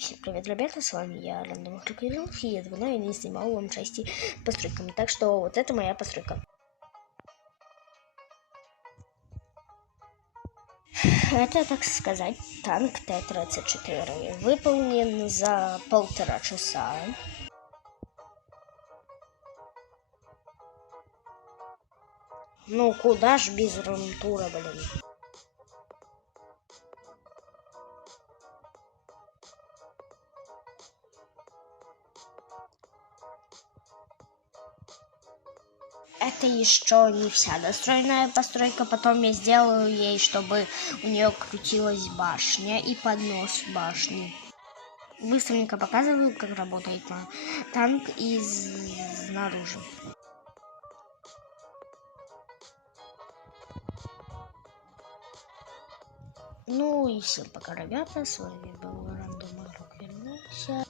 Всем привет, ребята, с вами я, Рандом Кликерилов, и давно я не снимал вам части с постройками, так что вот это моя постройка. Это, так сказать, танк Т-34, выполнен за 1,5 часа. Ну, куда ж без румтура, блин. Это еще не вся достроенная постройка, потом я сделаю ей, чтобы у нее крутилась башня и поднос башни. Быстренько показываю, как работает танк изнаружи. Ну и всем пока, ребята, с вами был Рандом. Вернулся.